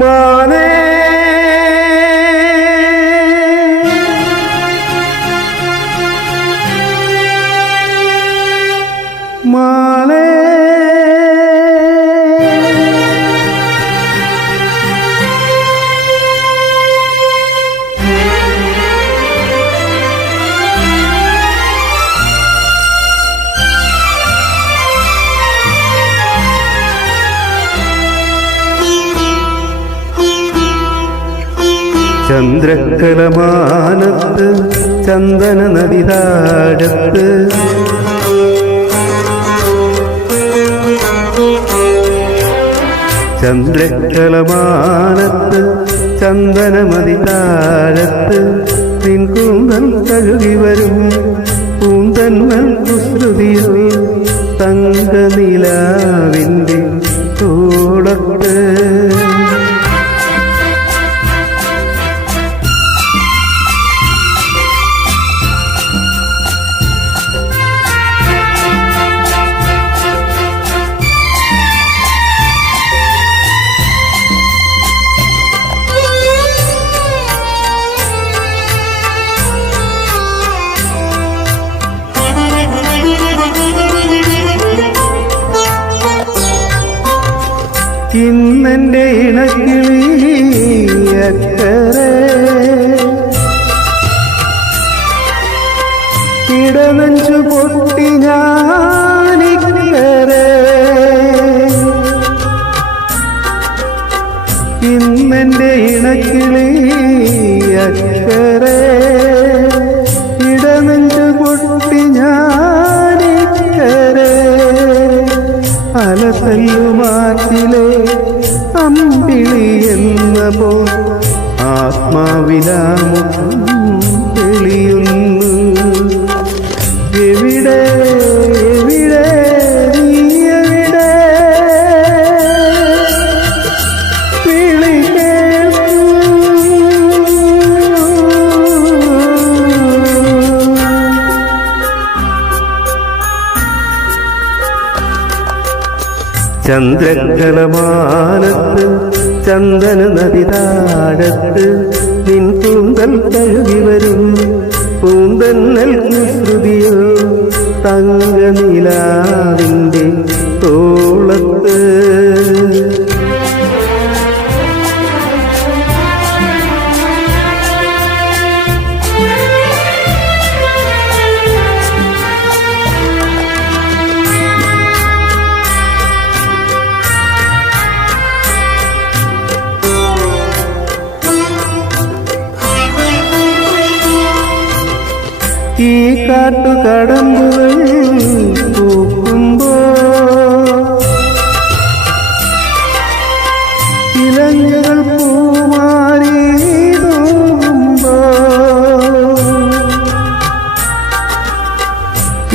മാനേ മാനേ ചന്ദ്രക്കലമാനത്ത് ചന്ദന നദിതാഴത്ത് ചന്ദ്രക്കലമാനത്ത് ചന്ദനമതി താഴത്ത് നിൻകൂന്തൽ കഴുകി വരും പൂന്തന്മൽ കുസൃതിയോ തങ്കനിലാവിൻ്റെ തോളത്ത് ഇന്നെൻ്റെ ഇണക്കിളിയക്കരെ ഇടനെഞ്ചു പൊട്ടി ഞാനിക്കരെ ഇന്നെൻ്റെ ഇണക്കിളിയക്കരെ ഇടനെഞ്ചു പൊട്ടി ഞാനിക്കരെ അലതല്ലുമാറ്റിലെ അമ്പിളി എന്ന പോ ആത്മാവിലാമുഖം തെളിയുന്നു. എവിടെ എവിടെ നീ എവിടെ വിളി കേൾക്കൂ. ചന്ദ്രക്കലമാനത്ത് ചന്ദന നദിതാഴത്ത് നിൻ കൂന്തൽ കഴുകി വരും പൂന്തന്നൽ കുസൃതിയോ തങ്കനിലാവിൻ്റെ തോളത്ത് ഈ കാട്ടുകടമ്പുകൾ പൂക്കുമ്പോ ഇലഞ്ഞുകൾ പൂമാരി തൂകുമ്പോ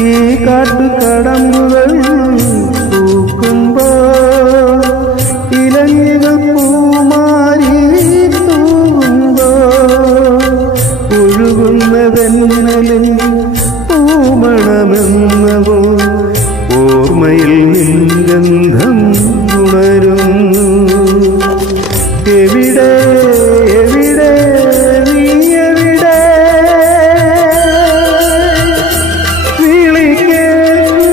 ഈ കാട്ടുകടമ്പുകൾ പൂക്കുമ്പോ ഇലഞ്ഞുകൾ പൂമാരി തൂകുമ്പോ ഒഴുകുന്നതെന്നലിൽ പൂമണമെന്നവോ ഓർമ്മയിൽ നിൻഗന്ധം ഉണരുന്നു. എവിടെ എവിടെ നീ എവിടെ വിളി കേൾക്കൂ.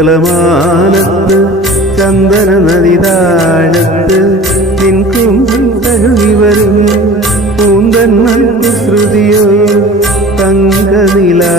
ചന്ദ്രക്കലമാനത്ത് ചന്ദന നദിതാഴത്ത് നിൻ കൂന്തൽ കഴുകി വരും പൂന്തന്മൽ കുസൃതിയോ തങ്കനിലാ